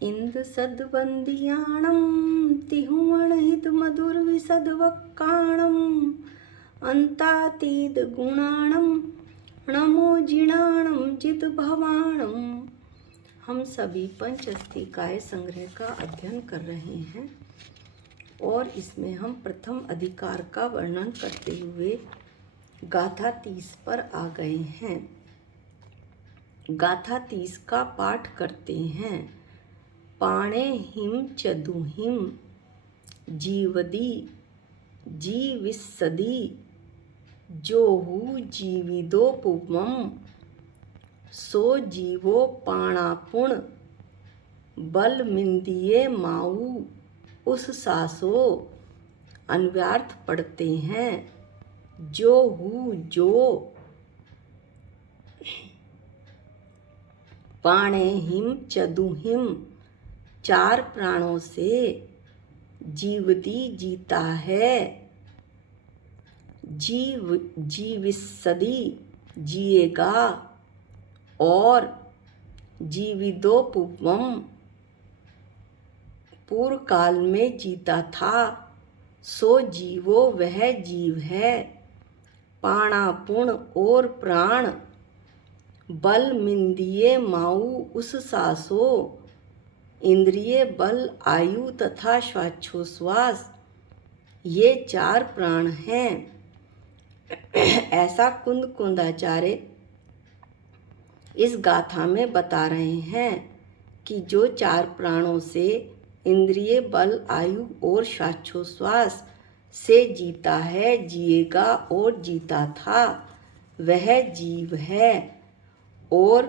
इंद सद्वंदियाणं तिहुमणहित मधुर विशद वक्काणं अंतातीत गुणाणं नमो जिणाणं जित भवाणं। हम सभी पंचअस्तिकाय संग्रह का अध्ययन कर रहे हैं और इसमें हम प्रथम अधिकार का वर्णन करते हुए गाथा 30 पर आ गए हैं। गाथा 30 का पाठ करते हैं। पाणे हिम चदुहिम जीवदी जीविस्सदी जोहु जीविदोपुमं सो जीवो पाणापुण बलमिंदिये माऊ उस सासो। अन्वयार्थ पढ़ते हैं। जो हु जो, पाणे हिम चदुहिम चार प्राणों से, जीवदी जीता है, जीविस्सदी जिएगा, और जीविदोपुमं पूर्व काल में जीता था, सो जीवो वह जीव है, पाणापुण और प्राण, बलमिंदिये माऊ उस सासो, इंद्रिय बल आयु तथा श्वासोच्छ्वास ये चार प्राण हैं। ऐसा कुंदाचार्य इस गाथा में बता रहे हैं कि जो चार प्राणों से इंद्रिय बल आयु और श्वासोच्छ्वास से जीता है, जिएगा और जीता था, वह जीव है। और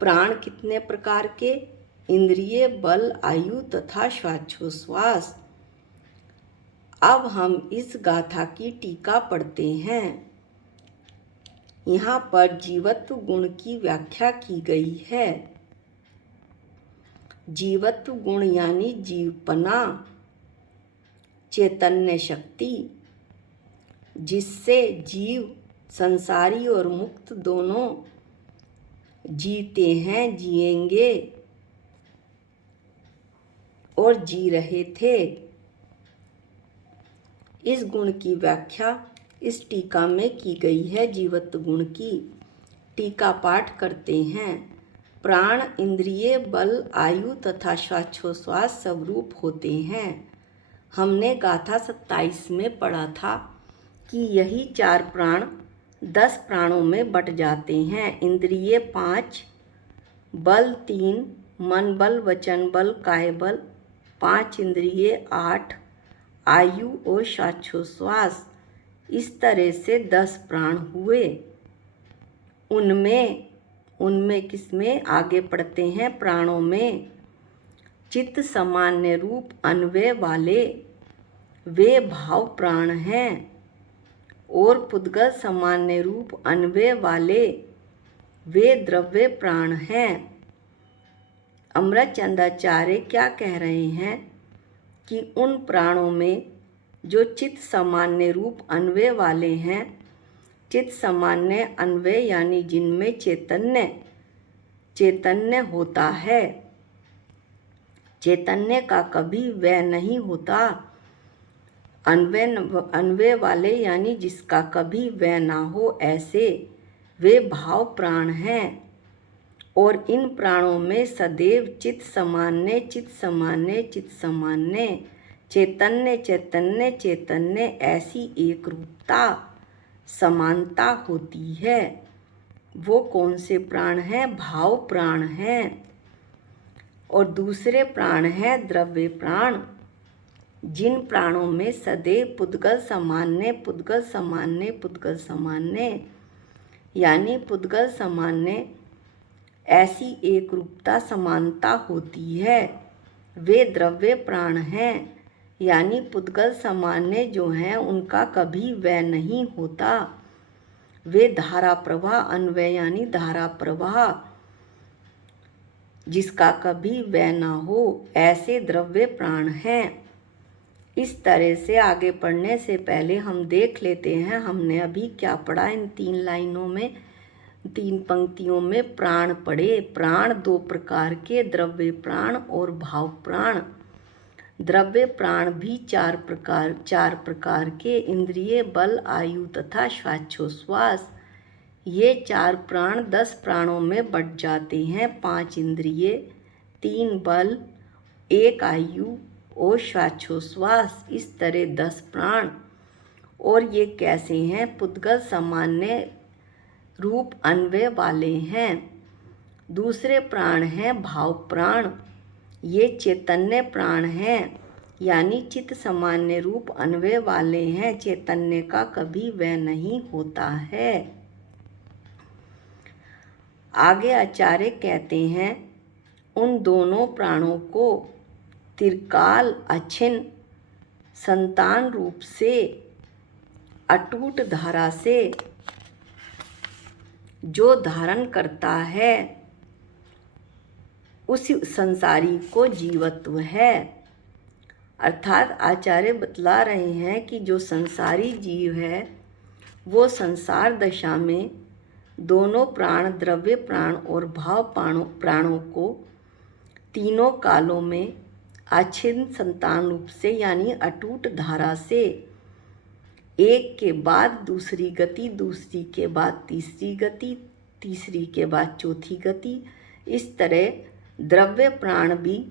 प्राण कितने प्रकार के? इंद्रिय बल आयु तथा श्वासोच्छ्वास। अब हम इस गाथा की टीका पढ़ते हैं। यहाँ पर जीवत्व गुण की व्याख्या की गई है। जीवत्व गुण यानी जीवपना, चैतन्य शक्ति, जिससे जीव संसारी और मुक्त दोनों जीते हैं, जिएंगे और जी रहे थे। इस गुण की व्याख्या इस टीका में की गई है। जीवत्व गुण की टीका पाठ करते हैं। प्राण इंद्रिय बल आयु तथा श्वासोच्छ्वास सब रूप होते हैं। हमने गाथा 27 में पढ़ा था कि यही चार प्राण 10 प्राणों में बट जाते हैं। इंद्रिय 5, बल 3, मन बल वचन बल काय बल 5 इंद्रिय 8, आयु और श्वासोच्छ्वास, इस तरह से 10 प्राण हुए। उनमें किसमें? आगे पढ़ते हैं। प्राणों में चित्त सामान्य रूप अन्वय वाले वे भाव प्राण हैं, और पुद्गल सामान्य रूप अन्वय वाले वे द्रव्य प्राण हैं। अमृतचंदाचार्य क्या कह रहे हैं कि उन प्राणों में जो चित्त सामान्य रूप अन्वय वाले हैं, चित्त सामान्य अन्वय यानी जिनमें चैतन्य होता है, चैतन्य का कभी वह नहीं होता। अन्वय वाले यानी जिसका कभी वह ना हो, ऐसे वे भाव प्राण हैं। और इन प्राणों में सदैव चित्त सामान्य चैतन्य ऐसी एक रूपता समानता होती है। वो कौन से प्राण हैं? भाव प्राण हैं। और दूसरे प्राण हैं द्रव्य प्राण, जिन प्राणों में सदैव पुद्गल सामान्य यानी पुद्गल सामान्य ऐसी एक रूपता समानता होती है, वे द्रव्य प्राण हैं। यानी पुद्गल सामान्य जो हैं उनका कभी वह नहीं होता। वे धारा प्रवाह अन्वय यानी धारा प्रवाह जिसका कभी वह ना हो, ऐसे द्रव्य प्राण हैं। इस तरह से आगे पढ़ने से पहले हम देख लेते हैं हमने अभी क्या पढ़ा इन 3 लाइनों में। 3 पंक्तियों में प्राण पढ़े। प्राण 2 प्रकार के, द्रव्य प्राण और भाव प्राण। द्रव्य प्राण भी 4 प्रकार के, इंद्रिय, बल, आयु तथा श्वासोच्छ्वास। ये 4 प्राण 10 प्राणों में बंट जाते हैं। 5 इंद्रिय, 3 बल, 1 आयु और श्वासोच्छ्वास, इस तरह 10 प्राण। और ये कैसे हैं? पुद्गल सामान्य रूप अन्वय वाले हैं। दूसरे प्राण हैं भाव प्राण। ये चैतन्य प्राण हैं, यानी चित्त सामान्य रूप अन्वय वाले हैं। चैतन्य का कभी वह नहीं होता है। आगे आचार्य कहते हैं, उन दोनों प्राणों को त्रिकाल अछिन्न संतान रूप से अटूट धारा से जो धारण करता है, उस संसारी को जीवत्व है। अर्थात आचार्य बतला रहे हैं कि जो संसारी जीव है वो संसार दशा में दोनों प्राण, द्रव्य प्राण और भाव प्राणों को तीनों कालों में अछिन्न संतान रूप से यानी अटूट धारा से एक के बाद दूसरी गति, दूसरी के बाद तीसरी गति, तीसरी के बाद चौथी गति, इस तरह द्रव्य प्राण भी,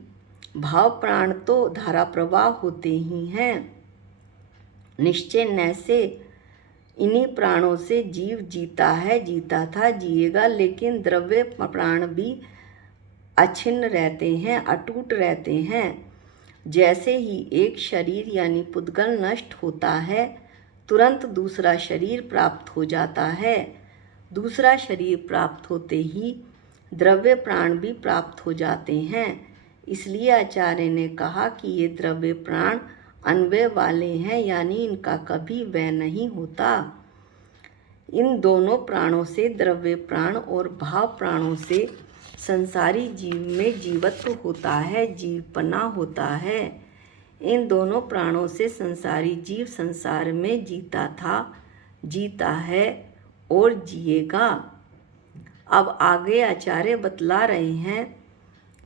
भाव प्राण तो धारा प्रवाह होते ही हैं। निश्चय न से इन्हीं प्राणों से जीव जीता है, जीता था, जिएगा, लेकिन द्रव्य प्राण भी अछिन्न रहते हैं, अटूट रहते हैं। जैसे ही एक शरीर यानी पुद्गल नष्ट होता है, तुरंत दूसरा शरीर प्राप्त हो जाता है। दूसरा शरीर प्राप्त होते ही द्रव्य प्राण भी प्राप्त हो जाते हैं। इसलिए आचार्य ने कहा कि ये द्रव्य प्राण अन्वय वाले हैं, यानी इनका कभी वह नहीं होता। इन दोनों प्राणों से, द्रव्य प्राण और भाव प्राणों से संसारी जीव में जीवत्व होता है, जीवपना होता है। इन दोनों प्राणों से संसारी जीव संसार में जीता था, जीता है और जिएगा। अब आगे आचार्य बतला रहे हैं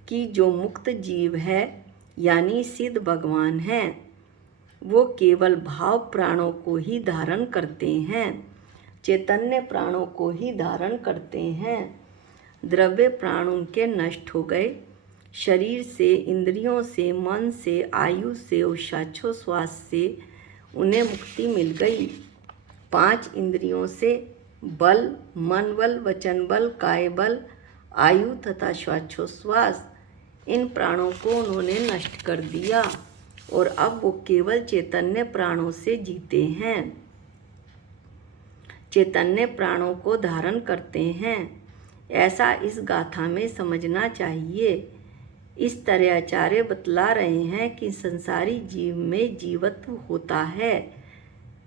कि जो मुक्त जीव है यानी सिद्ध भगवान हैं, वो केवल भाव प्राणों को ही धारण करते हैं, चैतन्य प्राणों को ही धारण करते हैं। द्रव्य प्राण उनके नष्ट हो गए। शरीर से, इंद्रियों से, मन से, आयु से और श्वासोच्छ्वास से उन्हें मुक्ति मिल गई। 5 इंद्रियों से बल, मन बल, वचन बल, काय बल, आयु तथा श्वासोच्छ्वास, इन प्राणों को उन्होंने नष्ट कर दिया और अब वो केवल चैतन्य प्राणों से जीते हैं, चैतन्य प्राणों को धारण करते हैं। ऐसा इस गाथा में समझना चाहिए। इस तरह आचार्य बतला रहे हैं कि संसारी जीव में जीवत्व होता है।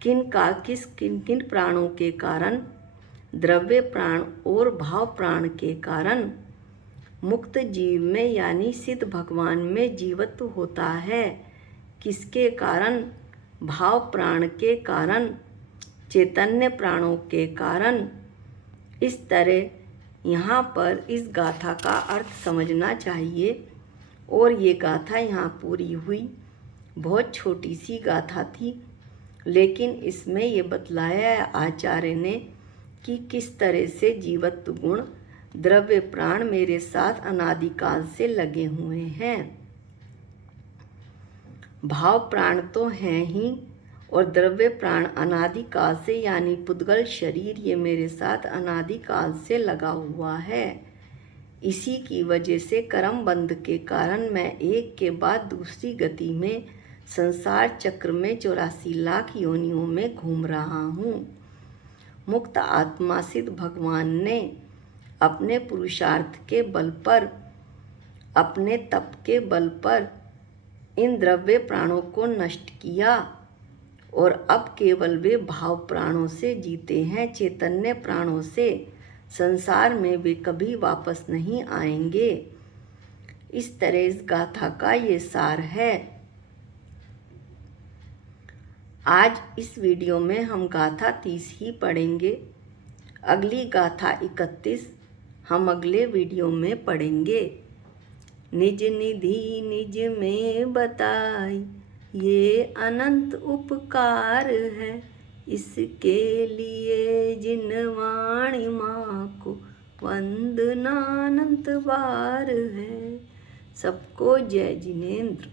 किन किन प्राणों के कारण? द्रव्य प्राण और भाव प्राण के कारण। मुक्त जीव में यानी सिद्ध भगवान में जीवत्व होता है। किसके कारण? भाव प्राण के कारण, चैतन्य प्राणों के कारण। इस तरह यहाँ पर इस गाथा का अर्थ समझना चाहिए। और ये गाथा यहाँ पूरी हुई। बहुत छोटी सी गाथा थी, लेकिन इसमें ये बतलाया है आचार्य ने कि किस तरह से जीवत्व गुण, द्रव्य प्राण मेरे साथ अनादिकाल से लगे हुए हैं। भाव प्राण तो हैं ही और द्रव्य प्राण अनादिकाल से यानी पुद्गल शरीर ये मेरे साथ अनादिकाल से लगा हुआ है। इसी की वजह से कर्म बंध के कारण मैं एक के बाद दूसरी गति में संसार चक्र में 84 लाख योनियों में घूम रहा हूँ। मुक्त आत्मा सिद्ध भगवान ने अपने पुरुषार्थ के बल पर, अपने तप के बल पर इन द्रव्य प्राणों को नष्ट किया और अब केवल वे भाव प्राणों से जीते हैं, चैतन्य प्राणों से। संसार में वे कभी वापस नहीं आएंगे। इस तरह इस गाथा का ये सार है। आज इस वीडियो में हम गाथा 30 ही पढ़ेंगे। अगली गाथा 31 हम अगले वीडियो में पढ़ेंगे। निज निधि निज में बताई, ये अनंत उपकार है, इसके लिए जिन वाणी माँ को वंदना अनंत बार है। सबको जय जिनेंद्र।